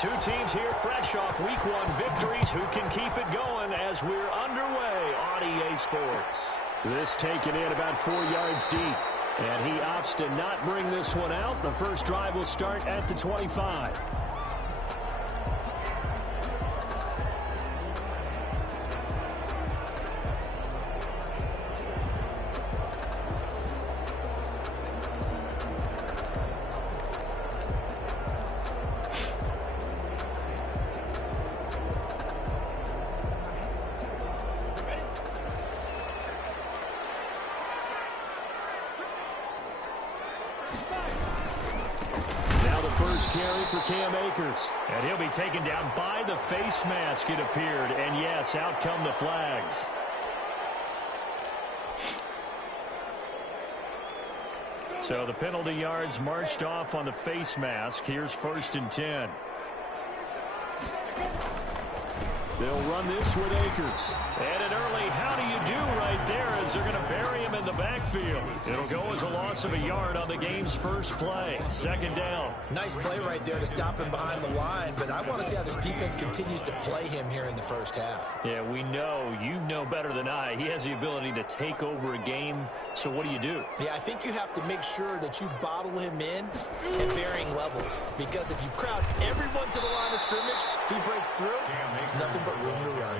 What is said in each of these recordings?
Two teams here fresh off Week 1 victories. Who can keep it going as we're underway on EA Sports? This taken in about 4 yards deep. And he opts to not bring this one out. The first drive will start at the 25. Carry for Cam Akers. And he'll be taken down by the face mask, it appeared. And yes, out come the flags. So the penalty yards marched off on the face mask. Here's 1st and 10. They'll run this with Akers. And an early how do you do right there as they're going to bury him in the backfield. It'll go as a loss of a yard on the game's first play. 2nd down. Nice play right there to stop him behind the line, but I want to see how this defense continues to play him here in the first half. Yeah, we know, you know better than I, he has the ability to take over a game. So what do you do? Yeah, I think you have to make sure that you bottle him in at varying levels, because if you crowd everyone to the line of scrimmage, if he breaks through, there's nothing but room to run.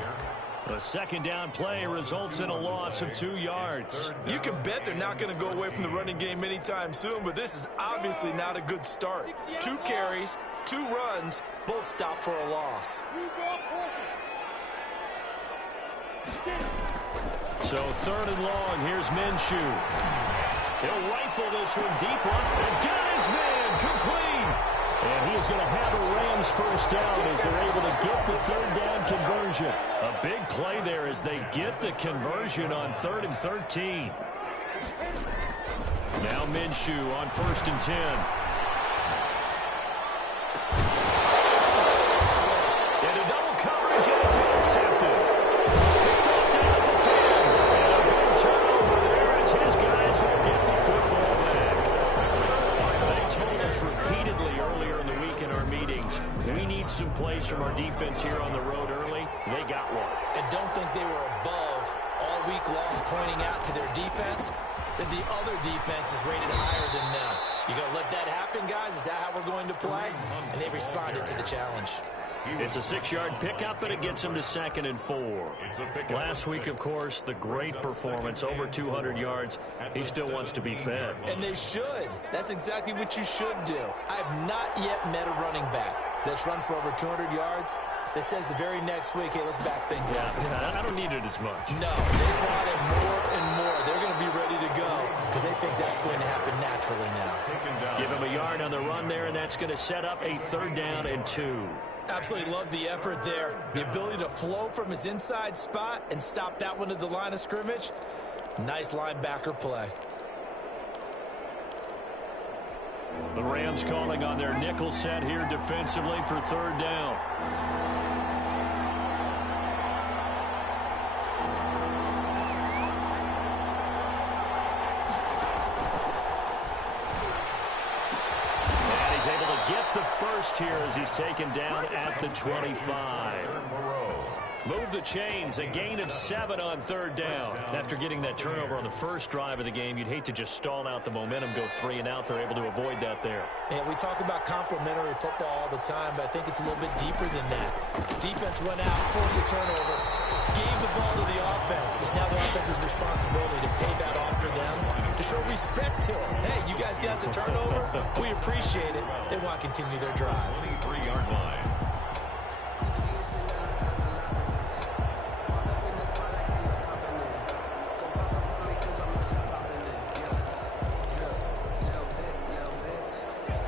The 2nd down play results in a loss of 2 yards. You can bet they're not going to go away from the running game anytime soon, but this is obviously not a good start. 2 carries, 2 runs, both stopped for a loss. So 3rd and long, here's Minshew. He'll rifle this one deep left and got his man complete. And he is going to have a Rams first down as they're able to get the 3rd down conversion. A big play there as they get the conversion on 3rd and 13. Now Minshew on 1st and 10. Into double coverage, and it's intercepted. Picked off down at the 10. And a big turnover there as his guys will get the football back. They told us repeatedly earlier in the week in our meetings, we need some plays from our defense here on the road early. They got one. And don't think they were above all week long pointing out to their defense that the other defense is rated higher than them. You going to let that happen, guys? Is that how we're going to play? And they responded to the challenge. It's a 6-yard pickup, but it gets him to 2nd and 4. Last week, of course, the great performance, over 200 yards. He still wants to be fed. And they should. That's exactly what you should do. I have not yet met a running back that's run for over 200 yards that says the very next week, hey, let's back things up. Yeah, I don't need it as much. No, they want it more and more. They're going to be ready to go because they think that's going to happen naturally now. Give him a yard on the run there, and that's going to set up a 3rd down and 2. Absolutely love the effort there. The ability to flow from his inside spot and stop that one at the line of scrimmage. Nice linebacker play. The Rams calling on their nickel set here defensively for 3rd down. And he's able to get the first here as he's taken down at the 25. Move the chains, a gain of 7 on 3rd down. After getting that turnover on the first drive of the game, you'd hate to just stall out the momentum, go 3 and out. They're able to avoid that there. Yeah, we talk about complementary football all the time, but I think it's a little bit deeper than that. Defense went out, forced a turnover, gave the ball to the offense. It's now the offense's responsibility to pay that off for them, to show respect to them. Hey, you guys got the turnover? We appreciate it. They want to continue their drive. 23-yard line.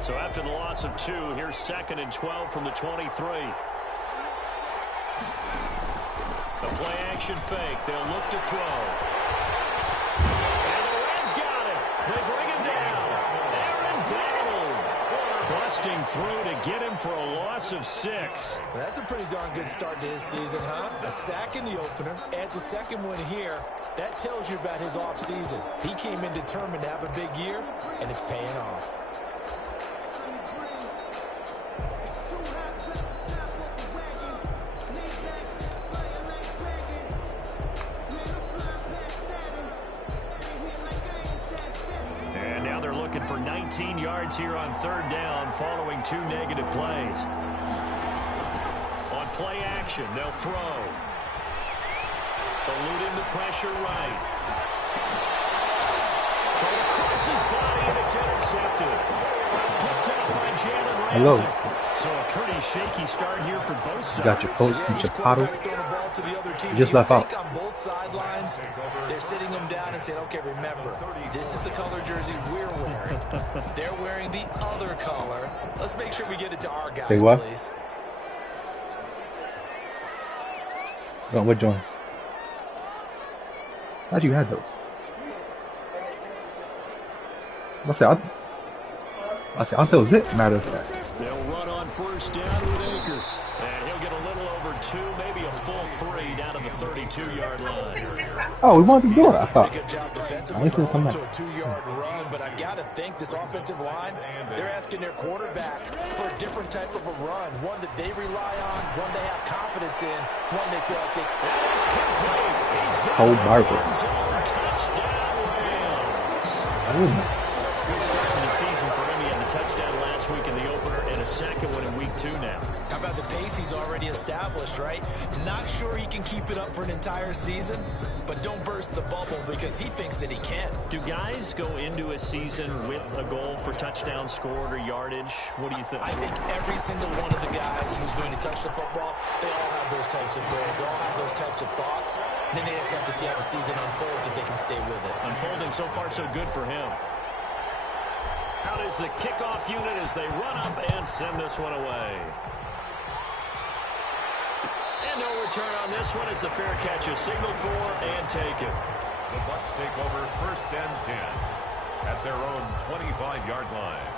So after the loss of 2, here's 2nd and 12 from the 23. The play action fake. They'll look to throw. And the Reds got it. They bring him down. Aaron Donald busting through to get him for a loss of 6. Well, that's a pretty darn good start to his season, huh? A sack in the opener, adds a 2nd one here. That tells you about his offseason. He came in determined to have a big year, and it's paying off. looking for 19 yards here on third down following 2 negative plays. On play action, they'll throw. Eluding the pressure right. Throw across his body, and it's intercepted. Picked up by Jalen Ramsey. So a pretty shaky start here for both sides. You got your coach from Chicago. You just left out. On both sidelines, they're sitting them down and saying, okay, remember, this is the color jersey we're wearing. They're wearing the other color. Let's make sure we get it to our guys, please. No, what joint? How'd you have those? I thought it was it, matter of fact. They'll run on first down with Akers. And he'll get a little over 2, maybe a full 3 down to the 32-yard line. Oh, we wanted to do it, I thought. Good job defensively. I need to come back. To a 2-yard run, but I've got to think this offensive line, they're asking their quarterback for a different type of a run, one that they rely on, one they have confidence in, one they feel like they... That's complete. He's got touchdown Rams. Good start to the season for him. He had the touchdown last week in the opener and a second one in week 2 now. How about the pace he's already established, right? Not sure he can keep it up for an entire season, but don't burst the bubble because he thinks that he can. Do guys go into a season with a goal for touchdown scored or yardage? What do you think? I think every single one of the guys who's going to touch the football, they all have those types of goals. They all have those types of thoughts. And then they just have to see how the season unfolds if they can stay with it. Unfolding so far so good for him. Out is the kickoff unit as they run up and send this one away. And no return on this one. It's a fair catch, a signal for and take it. The Bucs take over first and 10 at their own 25-yard line.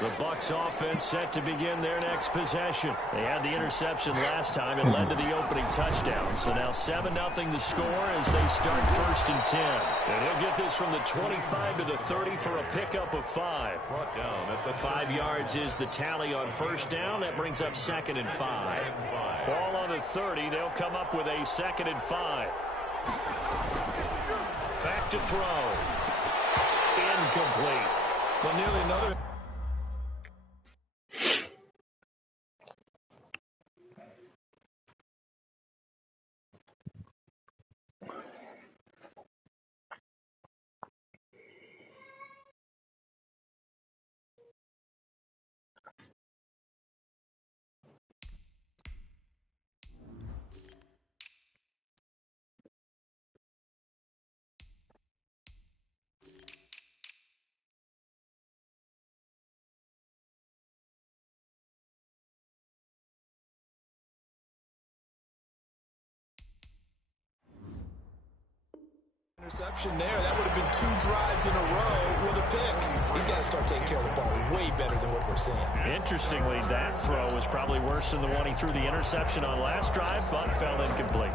The Bucs offense set to begin their next possession. They had the interception last time and led to the opening touchdown. So now 7-0 to score as they start first and 10. And he'll get this from the 25 to the 30 for a pickup of 5. Brought down at the 5 yards is the tally on first down. That brings up 2nd and 5. Ball on the 30. They'll come up with a 2nd and 5. Back to throw. Incomplete. Well, nearly another... interception there. That would have been 2 drives in a row with a pick. He's got to start taking care of the ball way better than what we're seeing. Interestingly, that throw was probably worse than the one he threw the interception on last drive, but fell incomplete.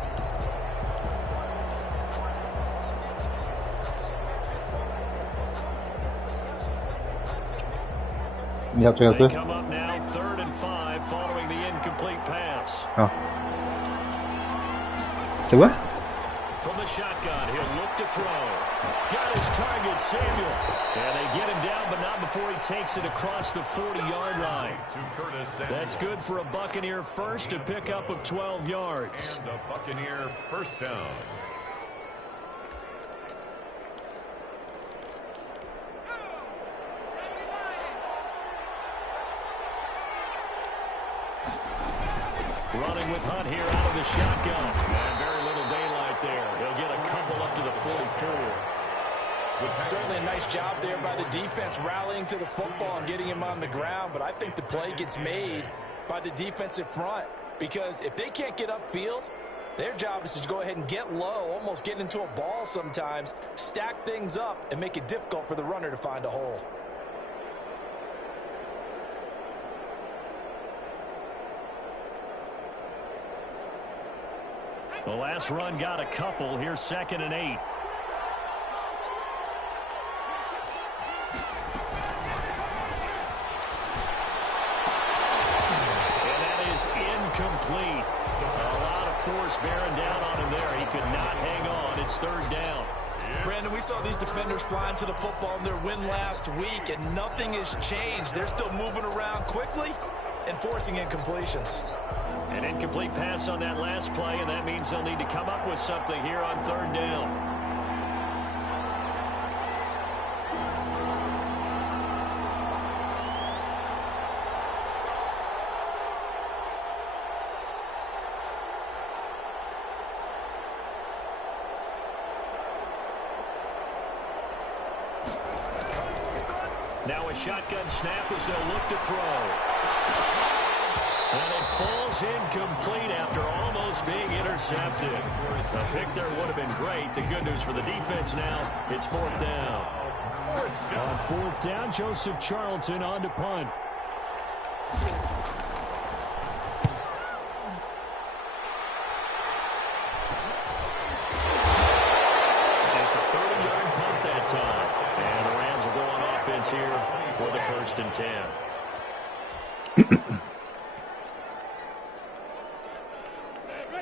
You have to They come up now 3rd and 5 following the incomplete pass. Oh. Say what? From the shotgun, he'll look to throw. Got his target, Samuel. And they get him down, but not before he takes it across the 40-yard line. That's good for a Buccaneer first, a pickup of 12 yards. And a Buccaneer first down. Running with Hunt here out of the shotgun. And very little daylight there. He'll get a couple up to the 44. Certainly a nice job there by the defense rallying to the football and getting him on the ground. But I think the play gets made by the defensive front. Because if they can't get upfield, their job is to go ahead and get low, almost get into a ball sometimes, stack things up, and make it difficult for the runner to find a hole. The last run got a couple. Here's 2nd and 8. force bearing down on him there. He could not hang on. It's third down. Brandon, we saw these defenders flying to the football in their win last week, and nothing has changed. They're still moving around quickly and forcing incompletions. An incomplete pass on that last play, and that means they'll need to come up with something here on third down. Now a shotgun snap as they'll look to throw. And it falls incomplete after almost being intercepted. A pick there would have been great. The good news for the defense now, it's fourth down. On fourth down, Joseph Charlton on to punt. Just a 30-yard punt that time. And the Rams will go on offense here for the 1st and 10.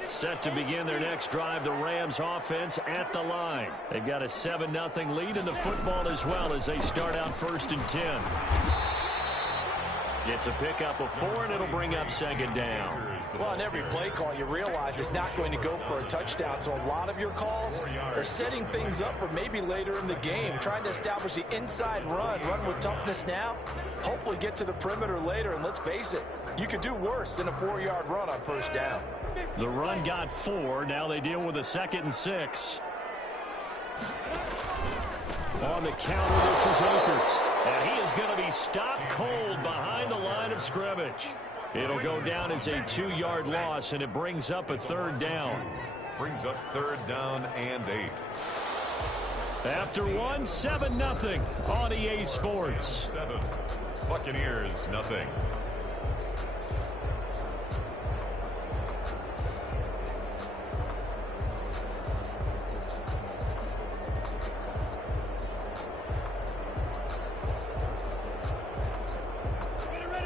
Set to begin their next drive, the Rams offense at the line. They've got a 7-0 lead in the football as well as they start out 1st and 10. Gets a pickup of 4, and it'll bring up 2nd down. Well, on every play call, you realize it's not going to go for a touchdown. So a lot of your calls are setting things up for maybe later in the game, trying to establish the inside run with toughness now, hopefully get to the perimeter later. And let's face it, you could do worse than a 4-yard run on 1st down. The run got 4. Now they deal with a 2nd and 6. On the counter, this is Akers. And he is going to be stopped cold behind the line of scrimmage. It'll go down as a 2-yard loss, and it brings up a 3rd down. Brings up 3rd down and 8. After 7-0 on EA Sports. 7. Buccaneers, nothing.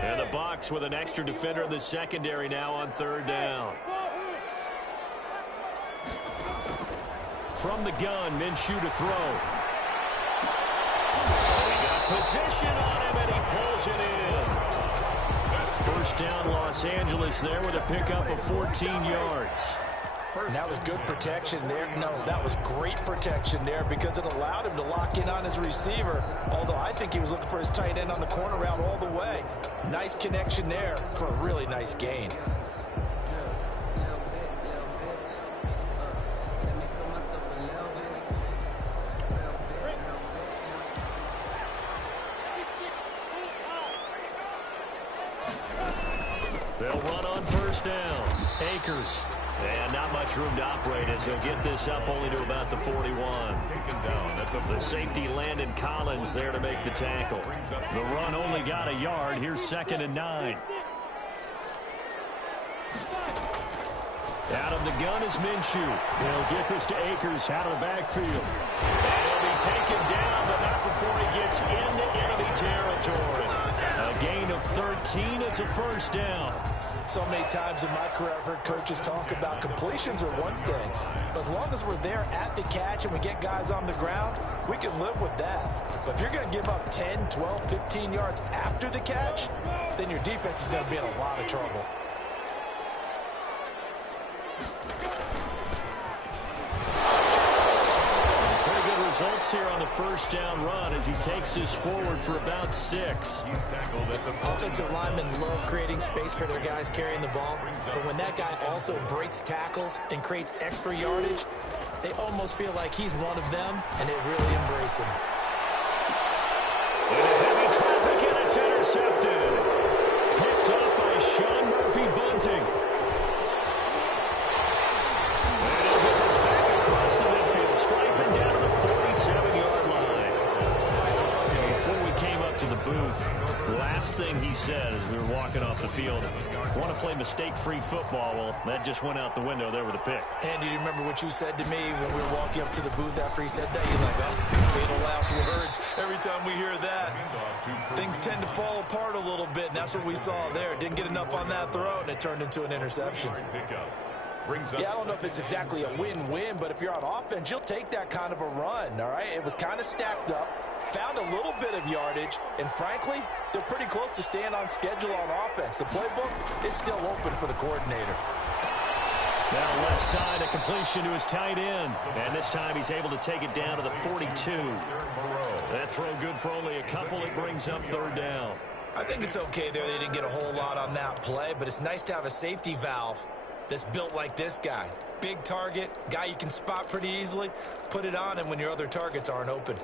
And the box with an extra defender in the secondary now on 3rd down. From the gun, Minshew to throw. He got position on him, and he pulls it in. 1st down, Los Angeles there with a pickup of 14 yards. And that was good protection there. No, that was great protection there because it allowed him to lock in on his receiver, although I think he was looking for his tight end on the corner route all the way. Nice connection there for a really nice gain. They'll run on 1st down. Akers. And not much room to operate as he'll get this up only to about the 41. Taken down at The safety Landon Collins there to make the tackle. The run only got a yard. Here's 2nd and 9. Out of the gun is Minshew. They'll get this to Akers out of the backfield. And he'll be taken down, but not before he gets into enemy territory. A gain of 13. It's a 1st down. So many times in my career, I've heard coaches talk about completions are one thing. But as long as we're there at the catch and we get guys on the ground, we can live with that. But if you're going to give up 10, 12, 15 yards after the catch, then your defense is going to be in a lot of trouble. Results here on the 1st down run as he takes this forward for about 6. He's tackled at the Offensive linemen love creating space for their guys carrying the ball, but when that guy also breaks tackles and creates extra yardage, they almost feel like he's one of them, and they really embrace him. Into heavy traffic, and it's intercepted. Picked up by Sean Murphy Bunting. And he'll get this back across the midfield, striking down to the 47-yard line. And before we came up to the booth, the last thing he said as we were walking off the field, want to play mistake-free football. Well, that just went out the window there with a pick. Andy, do you remember what you said to me when we were walking up to the booth after he said that? You're like, oh, fatal last words. Every time we hear that, things tend to fall apart a little bit, and that's what we saw there. Didn't get enough on that throw, and it turned into an interception. brings up... Yeah, I don't know if it's exactly a win-win, but if you're on offense, you'll take that kind of a run, all right? It was kind of stacked up, found a little bit of yardage, and frankly, they're pretty close to staying on schedule on offense. The playbook is still open for the coordinator. Now left side, a completion to his tight end. And this time he's able to take it down to the 42. That throw good for only a couple. It brings up third down. I think it's okay there. They didn't get a whole lot on that play, but it's nice to have a safety valve that's built like this guy. Big target, guy you can spot pretty easily. Put it on him when your other targets aren't open.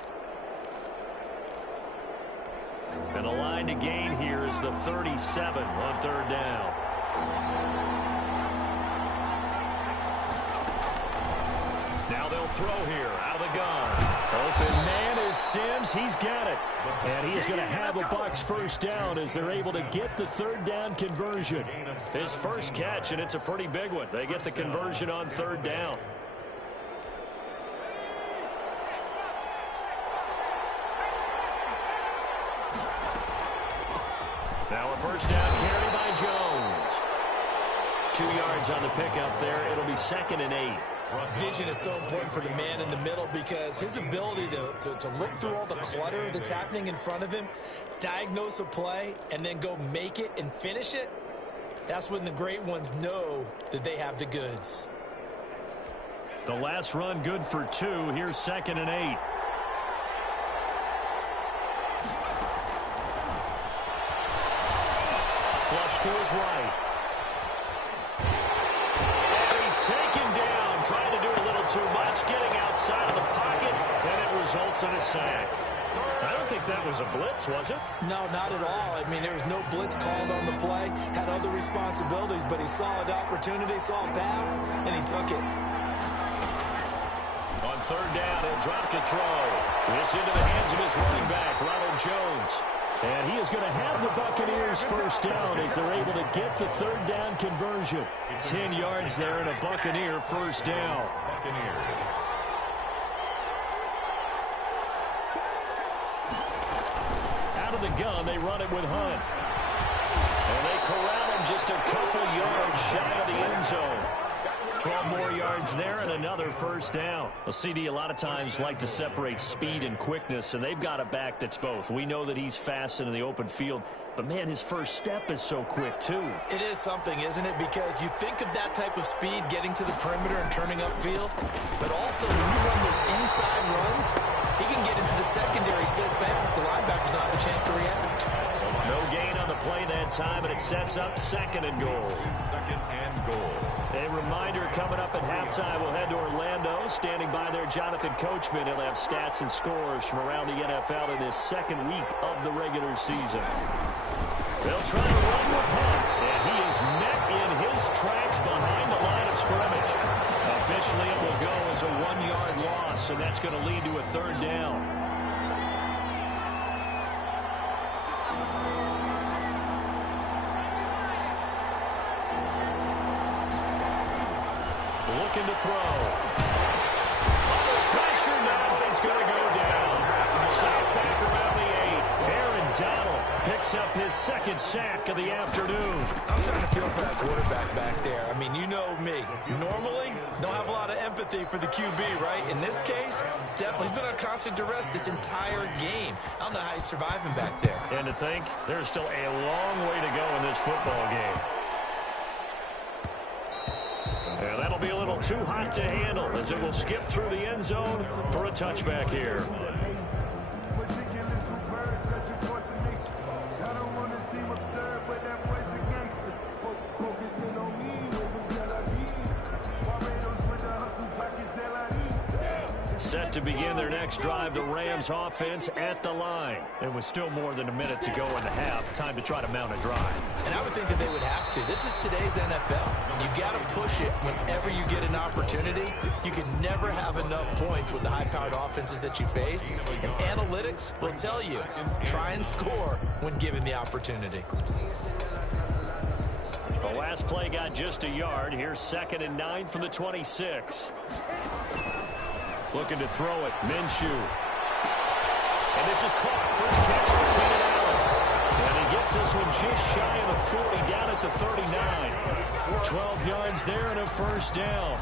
And the line to gain here is the 37 on third down. Now they'll throw here out of the gun. Open man is Sims. He's got it. And he is going to have a Bucs first down as they're able to get the third down conversion. His first catch, and it's a pretty big one. They get the conversion on third down. Now a first down carry by Jones. 2 yards on the pickup there. It'll be 2nd and 8. Vision is so important for the man in the middle because his ability to look through all the clutter that's happening in front of him, diagnose a play, and then go make it and finish it, that's when the great ones know that they have the goods. The last run good for 2. Here's 2nd and 8. Flush to his right. And he's taken down, trying to do a little too much, getting outside of the pocket, and it results in a sack. I don't think that was a blitz, was it? No, not at all. I mean, there was no blitz called on the play, had other responsibilities, but he saw an opportunity, saw a path, and he took it. On third down, he'll drop to throw. This into the hands of his running back, Ronald Jones. And he is going to have the Buccaneers first down as they're able to get the third down conversion. 10 yards there and a Buccaneer first down. Buccaneers. Out of the gun, they run it with Hunt. And they corral him just a couple yards shy of the end zone. 12 more yards there and another first down. Well, CD a lot of times like to separate speed and quickness, and they've got a back that's both. We know that he's fast in the open field, but, man, his first step is so quick, too. It is something, isn't it? Because you think of that type of speed getting to the perimeter and turning upfield, but also when you run those inside runs, he can get into the secondary so fast the linebackers don't have a chance to react. No gain on the play that time, and it sets up 2nd and goal. 2nd and goal. A reminder coming up at halftime, we'll head to Orlando. Standing by there, Jonathan Coachman. He'll have stats and scores from around the NFL in this second week of the regular season. They'll try to run with Hunt, and he is met in his tracks behind the line of scrimmage. Officially, it will go as a 1-yard loss, and that's going to lead to a third down. Looking to throw. Under pressure now, and he's going to go down. Sack back around the 8. Aaron Donald picks up his 2nd sack of the afternoon. I'm starting to feel for that quarterback back there. I mean, you know me. Normally, don't have a lot of empathy for the QB, right? In this case, definitely. He's been on constant duress this entire game. I don't know how he's surviving back there. And to think, there's still a long way to go in this football game. And that'll be a little too hot to handle as it will skip through the end zone for a touchback here. Set to begin their next drive, the Rams offense at the line. And with still more than a minute to go in the half, time to try to mount a drive. And I would think that they would have to. This is today's NFL. You got to push it whenever you get an opportunity. You can never have enough points with the high-powered offenses that you face. And analytics will tell you, try and score when given the opportunity. The last play got just a yard. Here's 2nd and 9 from the 26. Looking to throw it, Minshew. And this is caught. First catch for Keenan Allen. And he gets his this one just shy of the 40, down at the 39. 12 yards there and a first down.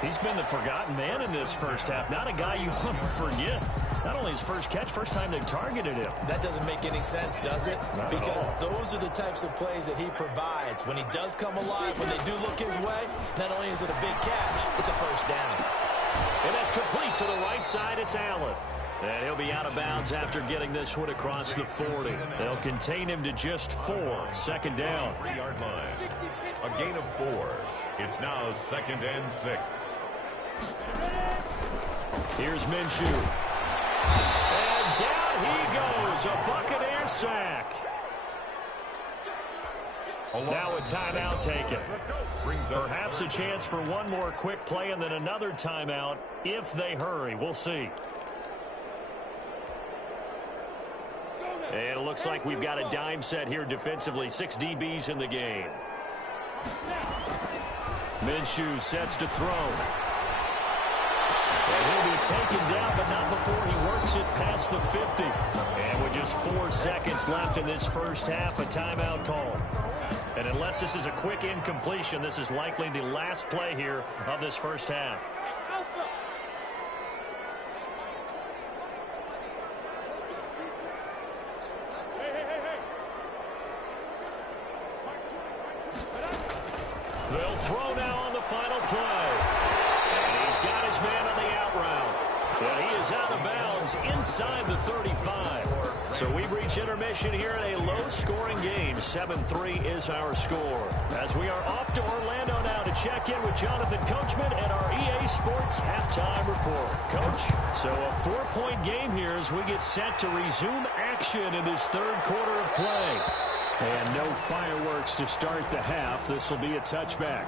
He's been the forgotten man in this first half. Not a guy you want to forget. Not only his first catch, first time they targeted him. That doesn't make any sense, does it? Because those are the types of plays that he provides. When he does come alive, when they do look his way, not only is it a big catch, it's a first down. And that's complete to the right side. It's Allen. And he'll be out of bounds after getting this one across the 40. They'll contain him to just 4. Second down. 3-yard line. A gain of 4. It's now 2nd and 6. Here's Minshew. And down he goes. A Buccaneer sack. Now a timeout taken. Perhaps a chance for one more quick play and then another timeout if they hurry. We'll see. And it looks like we've got a dime set here defensively. 6 DBs in the game. Minshew sets to throw. And he'll be taken down, but not before he works it past the 50. And with just 4 seconds left in this first half, a timeout call. And unless this is a quick incompletion, this is likely the last play here of this first half. They'll throw now on the final play. And he's got his man on the out route. And he is out of bounds inside the 35. So we reach intermission here in a low-scoring game. 7-3 is our score. As we are off to Orlando now to check in with Jonathan Coachman and our EA Sports halftime report. Coach, so a 4-point game here as we get set to resume action in this third quarter of play. And no fireworks to start the half. This will be a touchback.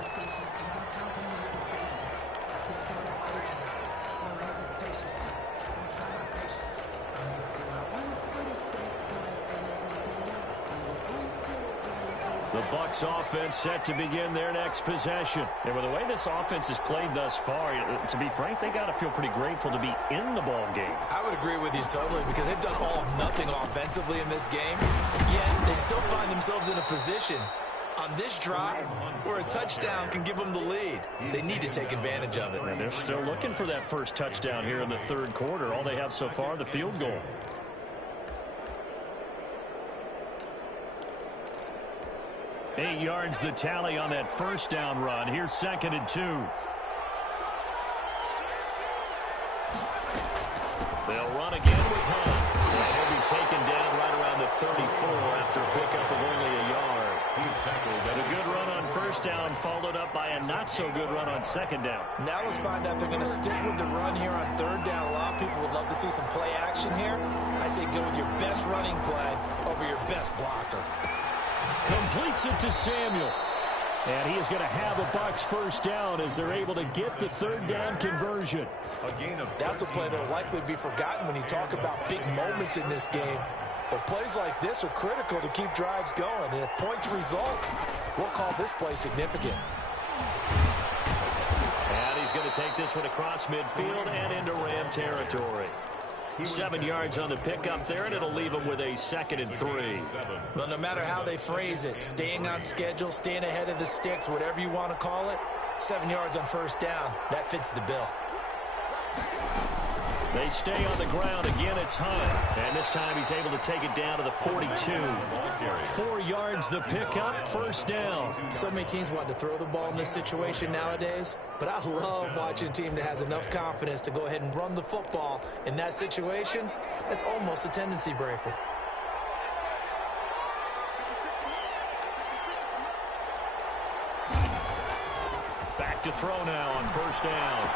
The Bucs offense set to begin their next possession. And with the way this offense has played thus far, to be frank, they got to feel pretty grateful to be in the ball game. I would agree with you totally because they've done all of nothing offensively in this game, yet they still find themselves in a position on this drive where a touchdown can give them the lead. They need to take advantage of it. And they're still looking for that first touchdown here in the third quarter. All they have so far, the field goal. Eight yards the tally on that first down run. Here's 2nd and 2. They'll run again with Hunt. And he'll be taken down right around the 34 after a pickup of only a yard. The good run on first down followed up by a not-so-good run on second down. Now let's find out they're going to stick with the run here on third down. A lot of people would love to see some play action here. I say go with your best running play over your best blocker. Completes it to Samuel. And he is going to have a Bucs first down as they're able to get the third down conversion. That's a play that will likely be forgotten when you talk about big moments in this game. But plays like this are critical to keep drives going. And if points result, we'll call this play significant. And he's going to take this one across midfield and into Ram territory. 7 yards on the pickup there, and it'll leave him with a 2nd and 3. Well, no matter how they phrase it, staying on schedule, staying ahead of the sticks, whatever you want to call it, 7 yards on first down, that fits the bill. They stay on the ground. Again, it's Hunt. And this time he's able to take it down to the 42. 4 yards the pickup, first down. So many teams want to throw the ball in this situation nowadays, but I love watching a team that has enough confidence to go ahead and run the football. In that situation, that's almost a tendency breaker. Back to throw now on first down.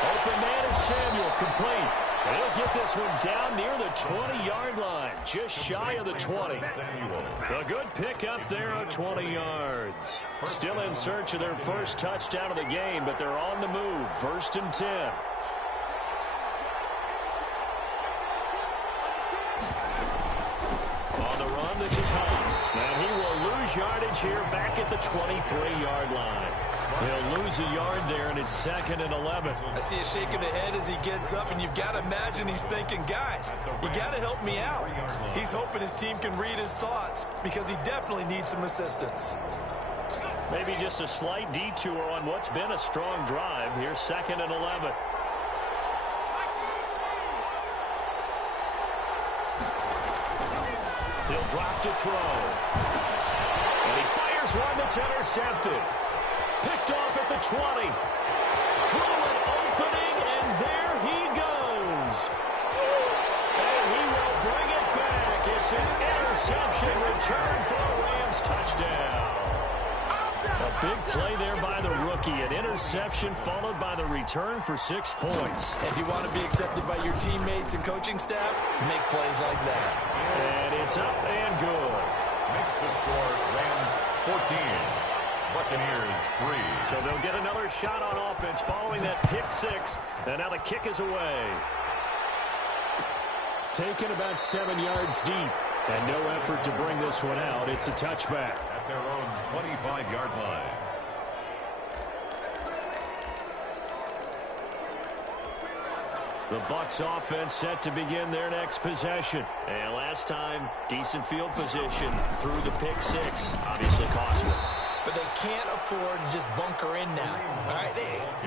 Open man is Samuel, complete. And he'll get this one down near the 20-yard line, just shy of the 20. A good pickup there of 20 yards. Still in search of their first touchdown of the game, but they're on the move. 1st and 10. On the run, this is Hunt. And he will lose yardage here back at the 23-yard line. He'll lose a yard there, and it's 2nd and 11. I see a shake of the head as he gets up, and you've got to imagine he's thinking, guys, you got to help me out. He's hoping his team can read his thoughts because he definitely needs some assistance. Maybe just a slight detour on what's been a strong drive. Here's 2nd and 11. He'll drop to throw. And he fires one that's intercepted. Picked off at the 20. Through an opening, and there he goes. And he will bring it back. It's an interception return for a Rams touchdown. A big play there by the rookie. An interception followed by the return for 6 points. If you want to be accepted by your teammates and coaching staff, make plays like that. And it's up and good. Makes the score Rams 14. Buccaneers 3. So they'll get another shot on offense following that pick 6. And now the kick is away. Taken about 7 yards deep. And no effort to bring this one out. It's a touchback. At their own 25-yard line. The Bucs offense set to begin their next possession. And last time, decent field position through the pick 6. Obviously costly. But they can't afford to just bunker in now. All right,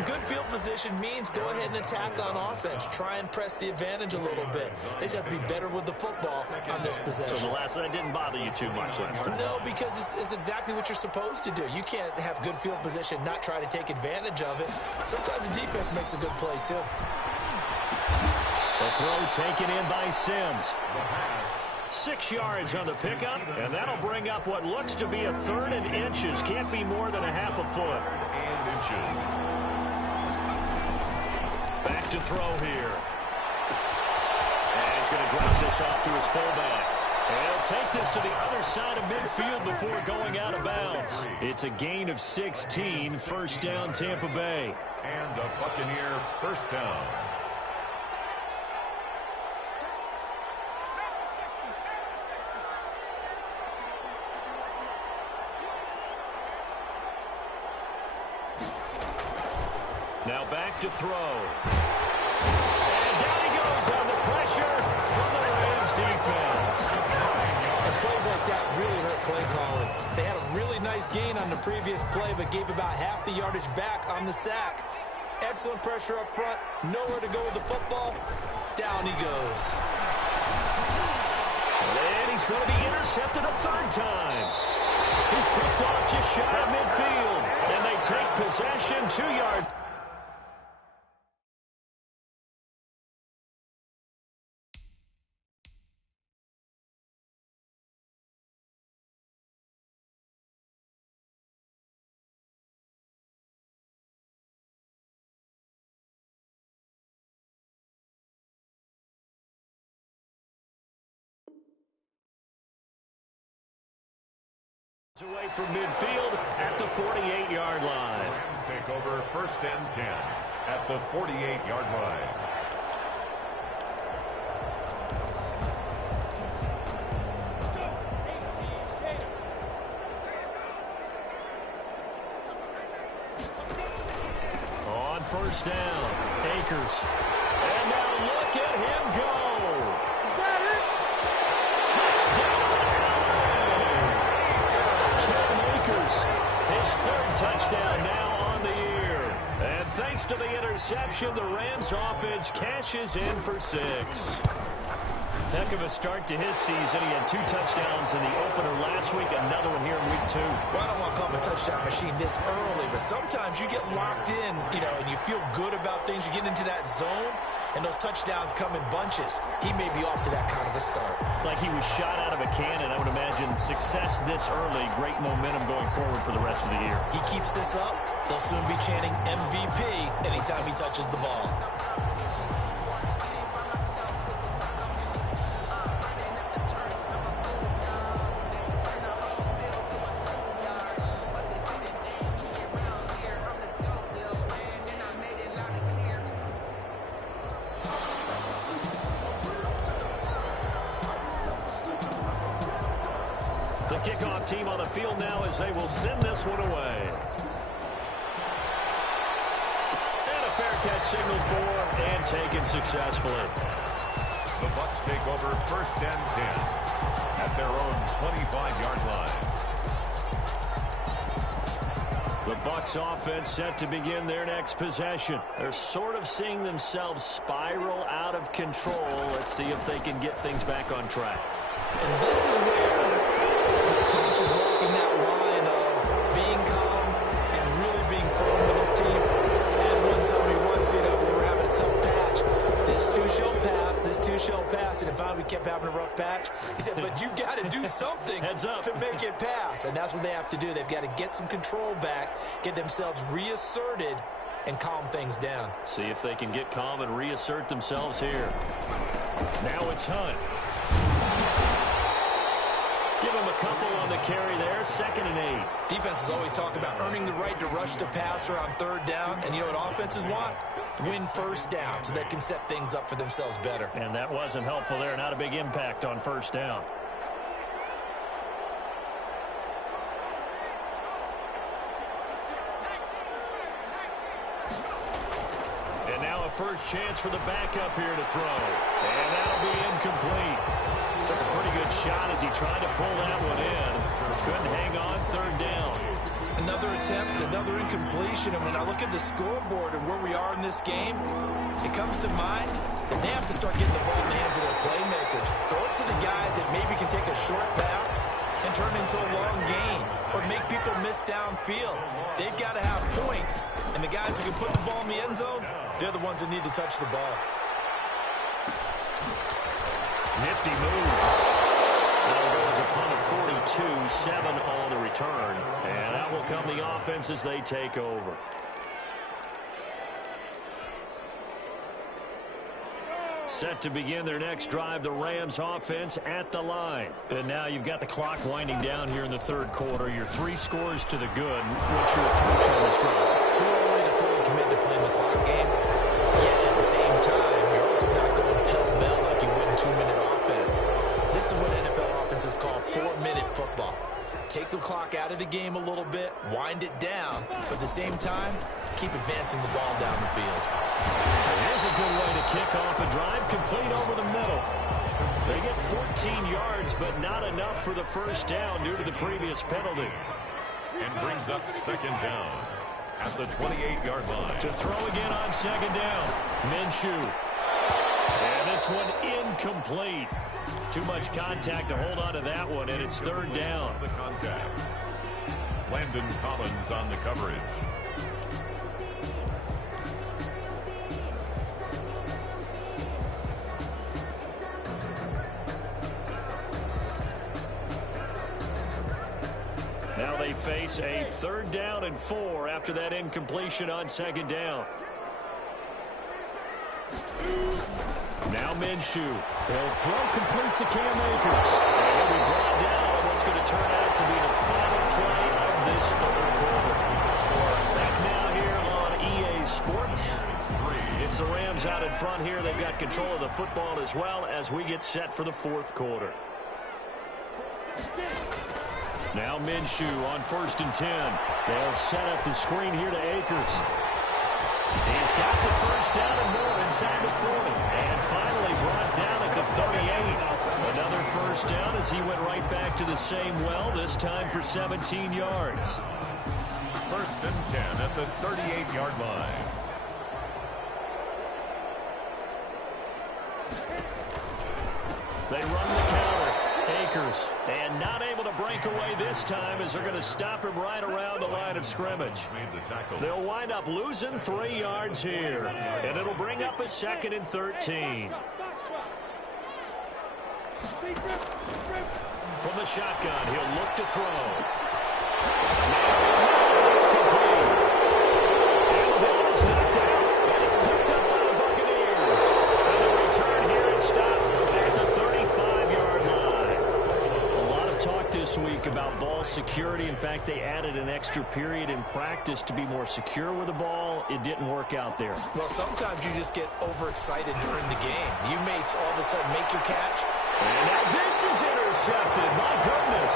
good field position means go ahead and attack on offense. Try and press the advantage a little bit. They just have to be better with the football on this possession. So the last one didn't bother you too much last time? No, because it's exactly what you're supposed to do. You can't have good field position, not try to take advantage of it. Sometimes the defense makes a good play, too. The throw taken in by Sims. 6 yards on the pickup, and that'll bring up what looks to be a 3rd and inches. Can't be more than a half a foot. And inches. Back to throw here. And he's going to drop this off to his fullback. And he'll take this to the other side of midfield before going out of bounds. It's a gain of 16, 1st down Tampa Bay. And a Buccaneer 1st down. Now back to throw. And down he goes on the pressure from the Rams defense. And plays like that really hurt play calling. They had a really nice gain on the previous play, but gave about half the yardage back on the sack. Excellent pressure up front. Nowhere to go with the football. Down he goes. And he's going to be intercepted a 3rd time. He's picked off just shy of midfield. And they take possession 2 yards. Away from midfield at the 48-yard line. Rams take over 1st and 10 at the 48-yard line. On 1st down, Akers. And now look at him go. Is that it? Touchdown, Akers. His 3rd touchdown now on the year. And thanks to the interception, the Rams offense cashes in for 6. Heck of a start to his season. He had 2 touchdowns in the opener last week, another one here in week 2. Well, I don't want to call him a touchdown machine this early, but sometimes you get locked in, and you feel good about things. You get into that zone, and those touchdowns come in bunches. He may be off to that kind of a start. It's like he was shot out of a cannon. I would imagine success this early, great momentum going forward for the rest of the year. He keeps this up, they'll soon be chanting MVP anytime he touches the ball. The kickoff team on the field now as they will send this one away. Wildcat signaled for and taken successfully. The Bucs take over 1st and 10 at their own 25-yard line. The Bucs offense set to begin their next possession. They're sort of seeing themselves spiral out of control. Let's see if they can get things back on track. And this is where the coach is walking that line of being calm and really being firm with his team. Ed one told me once, we were having a tough patch. This too shall pass, this too shall pass. And if we kept having a rough patch, he said, but you've got to do something to make it pass. And that's what they have to do. They've got to get some control back, get themselves reasserted, and calm things down. See if they can get calm and reassert themselves here. Now it's Hunt. Give him a couple on the carry there, 2nd and 8. Defenses always talk about earning the right to rush the passer on 3rd down. And you know what offenses want? Win 1st down so they can set things up for themselves better. And that wasn't helpful there. Not a big impact on 1st down. And now a first chance for the backup here to throw. And that'll be incomplete. Took a pretty good shot as he tried to pull that one in. Couldn't hang on 3rd down. Another attempt, another incompletion. And when I look at the scoreboard and where we are in this game, it comes to mind that they have to start getting the ball in the hands of their playmakers. Throw it to the guys that maybe can take a short pass and turn into a long gain or make people miss downfield. They've got to have points. And the guys who can put the ball in the end zone, they're the ones that need to touch the ball. Nifty move. Now goes a punt of 42, 7 on the return. And that will come the offense as they take over. Set to begin their next drive, the Rams offense at the line. And now you've got the clock winding down here in the 3rd quarter. Your 3 scores to the good. What's your approach on this drive? Too early to fully commit to playing the clock game. Yet at the same time, you're also not going pell-mell like you would in 2-minute offense. This is what NFL offenses call 4-minute football. Take the clock out of the game a little bit, wind it down, but at the same time, keep advancing the ball down the field. Here's a good way to kick off a drive, complete over the middle. They get 14 yards, but not enough for the first down due to the previous penalty. And brings up 2nd down at the 28-yard line. To throw again on 2nd down, Minshew. And this one incomplete. Too much contact to hold on to that one, and it's 3rd down. The contact. Landon Collins on the coverage. Now they face a 3rd down and 4 after that incompletion on 2nd down. Now Minshew. He'll throw complete to Cam Akers. And he'll be brought down on what's going to turn out to be the final play of this 3rd quarter. Back now here on EA Sports. It's the Rams out in front here. They've got control of the football as well as we get set for the 4th quarter. Now Minshew on 1st and 10. They'll set up the screen here to Akers. He's got the first down and more inside the 40. And finally brought down at the 38. Another first down as he went right back to the same well, this time for 17 yards. 1st and 10 at the 38-yard line. They run the counter. Akers, and not able to break away this time as they're going to stop him right around the line of scrimmage. They'll wind up losing 3 yards here, and it'll bring up a 2nd and 13. From the shotgun, he'll look to throw. It's complete. And the ball is knocked out, and it's picked up by the Buccaneers. And the return here is stopped at the 35-yard line. A lot of talk this week about ball security. In fact, they added an extra period in practice to be more secure with the ball. It didn't work out there. Well, sometimes you just get overexcited during the game. You may all of a sudden make your catch. And now this is intercepted. My goodness.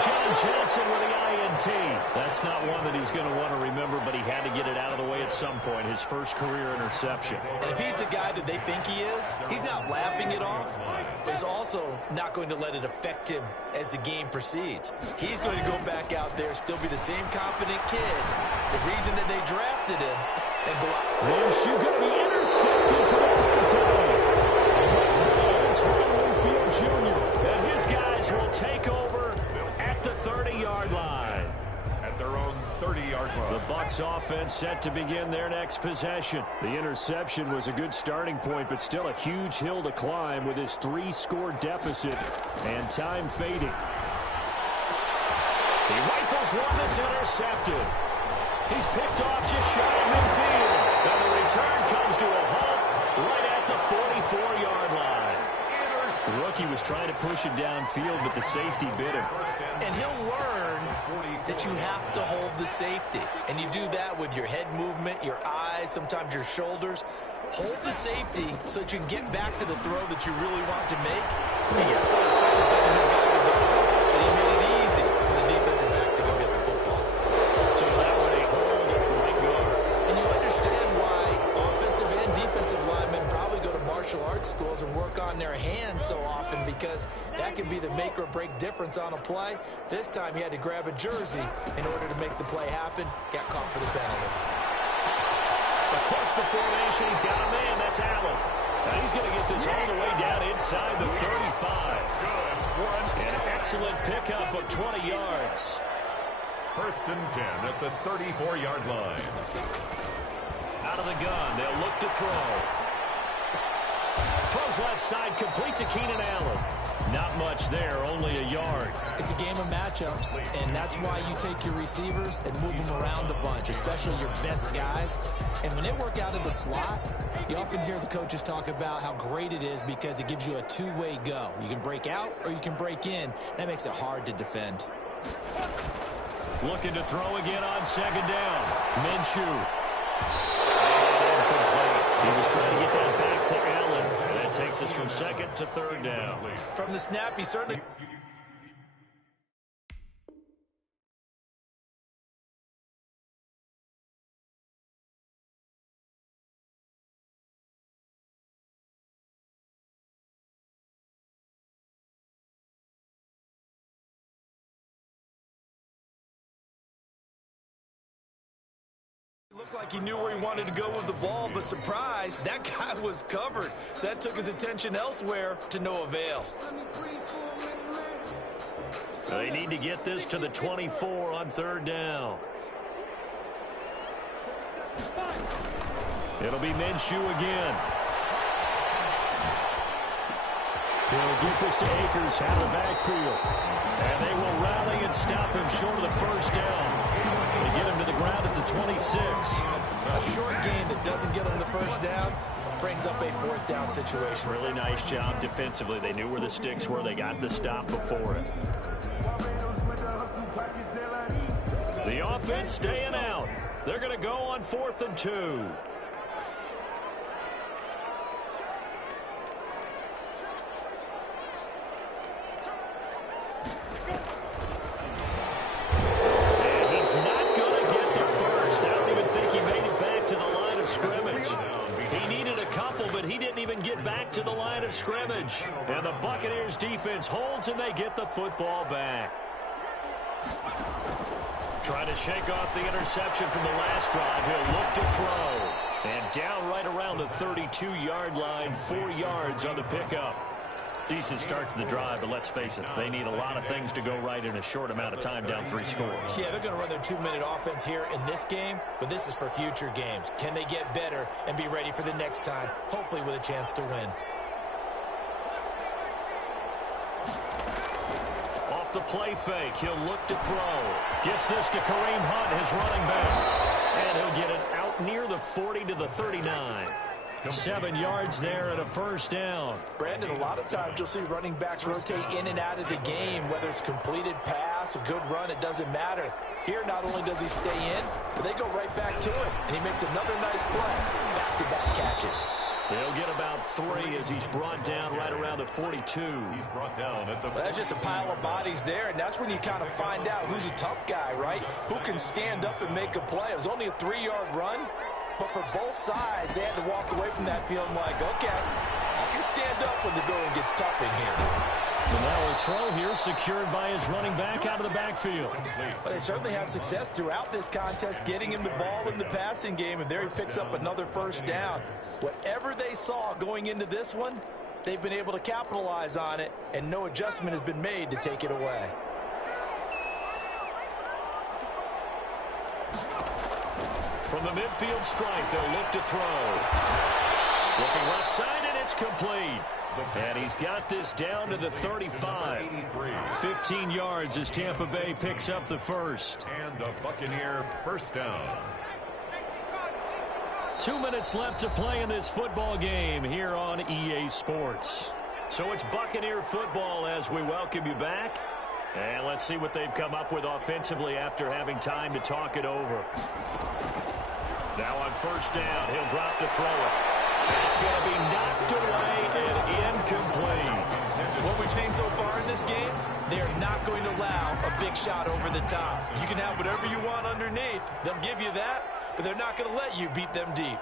John Johnson with the INT. That's not one that he's going to want to remember, but he had to get it out of the way at some point. His first career interception. And if he's the guy that they think he is, he's not laughing it off, but he's also not going to let it affect him as the game proceeds. He's going to go back out there, still be the same confident kid, the reason that they drafted him, and go out. Minshew going to be intercepted for the third time. It's Ron Winfield Jr. And his guys will take over at the 30-yard line. At their own 30-yard line. The Bucs offense set to begin their next possession. The interception was a good starting point, but still a huge hill to climb with his 3-score deficit and time fading. He rifles one that's intercepted. He's picked off just shy of midfield. And the return comes to a halt right at the 44-yard line. The rookie was trying to push it downfield, but the safety bit him. And he'll learn that you have to hold the safety. And you do that with your head movement, your eyes, sometimes your shoulders. Hold the safety so that you can get back to the throw that you really want to make. He gets so excited thinking his guy was open that he made it easy for the defensive back to go get the football. So that one a hold at right guard. And you understand why offensive and defensive linemen probably go to martial arts schools and work on their hands so often, because that can be the make or break difference on a play. This time he had to grab a jersey in order to make the play happen. Got caught for the penalty. Across the formation, he's got a man. That's Allen. Now he's going to get this all the way down inside the 35. An excellent pickup of 20 yards. First and 10 at the 34-yard line. Out of the gun, they'll look to throw. Throws left side, complete to Keenan Allen. Not much there, only a yard. It's a game of matchups, and that's why you take your receivers and move them around a bunch, especially your best guys. And when they work out in the slot, you often hear the coaches talk about how great it is because it gives you a two-way go. You can break out or you can break in. That makes it hard to defend. Looking to throw again on second down. Minshew. He was trying to get that back to Allen. That takes us from second to third down. From the snap, he certainly... Looked like he knew where he wanted to go with the ball, but surprise, that guy was covered. So that took his attention elsewhere to no avail. They need to get this to the 24 on third down. It'll be Minshew again. He'll get this to Akers out of the backfield. And they will rally and stop him short of the first down. They get him to the ground at the 26. A short gain that doesn't get him the first down brings up a fourth down situation. Really nice job defensively. They knew where the sticks were. They got the stop before it. The offense staying out. They're going to go on 4th and 2. To the line of scrimmage, and the Buccaneers defense holds and they get the football back. Trying to shake off the interception from the last drive. He'll look to throw, and down right around the 32-yard line, 4 yards on the pickup. Decent start to the drive, but let's face it, they need a lot of things to go right in a short amount of time, down 3 scores. Yeah, they're going to run their 2-minute offense here in this game, but this is for future games. Can they get better and be ready for the next time, hopefully with a chance to win? Off the play fake, he'll look to throw. Gets this to Kareem Hunt, his running back. And he'll get it out near the 40 to the 39. 7 yards there and a first down. Brandon, a lot of times you'll see running backs rotate in and out of the game, whether it's completed pass, a good run, it doesn't matter. Here, not only does he stay in, but they go right back to him, and he makes another nice play. Back-to-back catches. He'll get about 3 as he's brought down right around the 42. He's brought down at the... Well, that's just a pile of bodies there, and that's when you kind of find out who's a tough guy, right? Who can stand up and make a play. It was only a 3-yard run, but for both sides, they had to walk away from that feeling like, okay, I can stand up when the going gets tough in here. And now a throw here secured by his running back out of the backfield. But they certainly had success throughout this contest getting him the ball in the passing game, and there he picks up another first down. Whatever they saw going into this one, they've been able to capitalize on it, and no adjustment has been made to take it away. From the midfield stripe, they'll look to throw. Looking left side, and it's complete. And he's got this down to the 35. 15 yards as Tampa Bay picks up the first. And a Buccaneer first down. 2 minutes left to play in this football game here on EA Sports. So it's Buccaneer football as we welcome you back. And let's see what they've come up with offensively after having time to talk it over. Now on first down, he'll drop to throw it. It's going to be knocked away and incomplete. What we've seen so far in this game, they are not going to allow a big shot over the top. You can have whatever you want underneath. They'll give you that, but they're not going to let you beat them deep.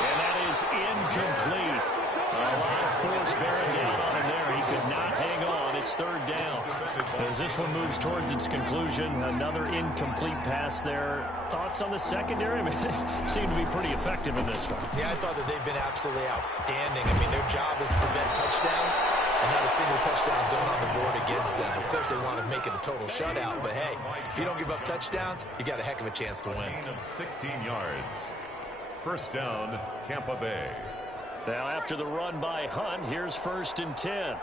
And that is incomplete. A lot of force bearing down on him there. He could not hang on. It's third down. As this one moves towards its conclusion, another incomplete pass there. Thoughts on the secondary? I mean, they seem to be pretty effective in this one. Yeah, I thought that they've been absolutely outstanding. I mean, their job is to prevent touchdowns, and not a single touchdown is going on the board against them. Of course, they want to make it a total shutout, but hey, if you don't give up touchdowns, you got a heck of a chance to win. Gain of 16 yards. First down, Tampa Bay. Now after the run by Hunt, here's 1st and 10.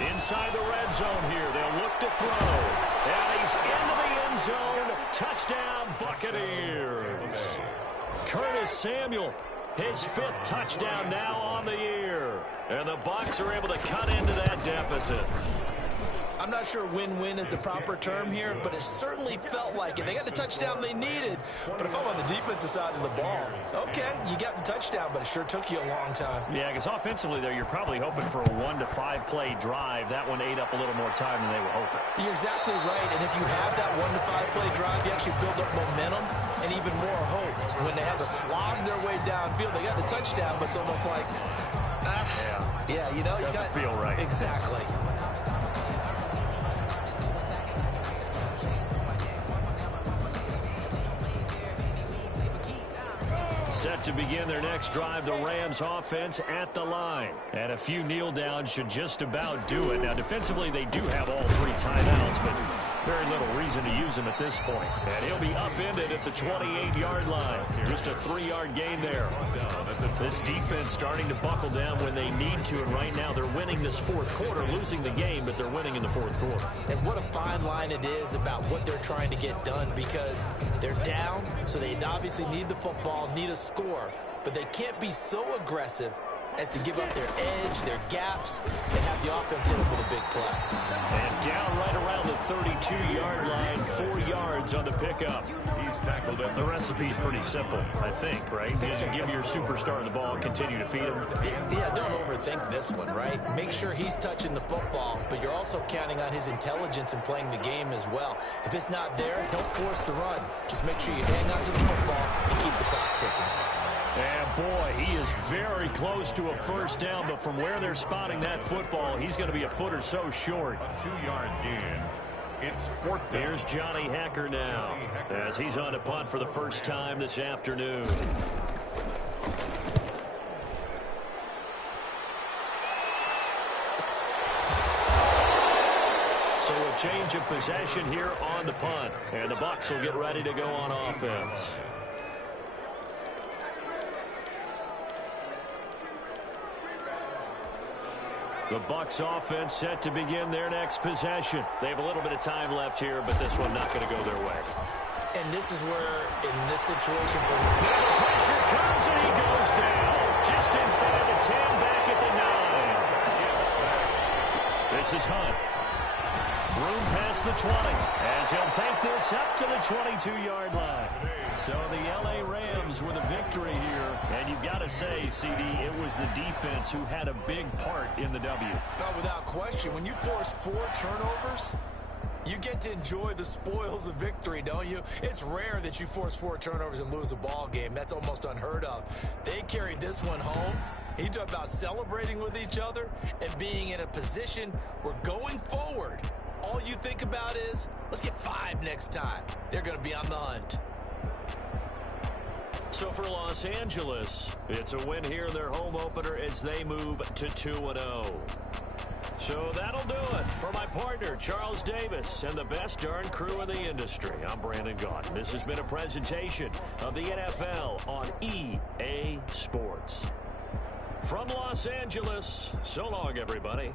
Inside the red zone here, they'll look to throw. And he's into the end zone. Touchdown, Buccaneers. Curtis Samuel, his 5th touchdown now on the year. And the Bucs are able to cut into that deficit. I'm not sure win-win is the proper term here, but it certainly felt like it. They got the touchdown they needed, but if I'm on the defensive side of the ball, okay, you got the touchdown, but it sure took you a long time. Yeah, because offensively there, you're probably hoping for a 1 to 5 play drive. That one ate up a little more time than they were hoping. You're exactly right, and if you have that 1 to 5 play drive, you actually build up momentum and even more hope. When they have to slog their way downfield, they got the touchdown, but it's almost like, yeah, you know, doesn't feel right. Exactly. Set to begin their next drive, the Rams offense at the line. And a few kneel downs should just about do it. Now, defensively, they do have all 3 timeouts, but very little reason to use them at this point. And he'll be upended at the 28-yard line. Just a 3-yard gain there. This defense starting to buckle down when they need to, and right now they're winning this 4th quarter, losing the game, but they're winning in the 4th quarter. And what a fine line it is about what they're trying to get done, because they're down, so they obviously need the football, need a score, but they can't be so aggressive as to give up their edge, their gaps, and have the offense hit them with a big play. And down right around the 32-yard line, 4 yards on the pickup. He's tackled it. The recipe's pretty simple, I think, right? Just give your superstar the ball and continue to feed him. Yeah, don't overthink this one, right? Make sure he's touching the football, but you're also counting on his intelligence in playing the game as well. If it's not there, don't force the run. Just make sure you hang on to the football and keep the clock ticking. And boy, he is very close to a first down, but from where they're spotting that football, he's going to be a foot or so short. A 2-yard gain. It's 4th down. Here's Johnny Hacker now, as he's on to punt for the first time this afternoon. So a change of possession here on the punt, and the Bucs will get ready to go on offense. The Bucs offense set to begin their next possession. They have a little bit of time left here, but this one not going to go their way. And this is where, in this situation, for now the pressure comes and he goes down. Just inside the 10, back at the 9. This is Hunt. Room past the 20 as he'll take this up to the 22-yard line. So the L.A. Rams with a victory here. And you've got to say, CD, it was the defense who had a big part in the W. Oh, without question. When you force 4 turnovers, you get to enjoy the spoils of victory, don't you? It's rare that you force 4 turnovers and lose a ball game. That's almost unheard of. They carried this one home. He talked about celebrating with each other and being in a position where going forward, all you think about is, let's get 5 next time. They're going to be on the hunt. So for Los Angeles, it's a win here in their home opener as they move to 2-0. So that'll do it for my partner, Charles Davis, and the best darn crew in the industry. I'm Brandon Gaudin. This has been a presentation of the NFL on EA Sports. From Los Angeles, so long, everybody.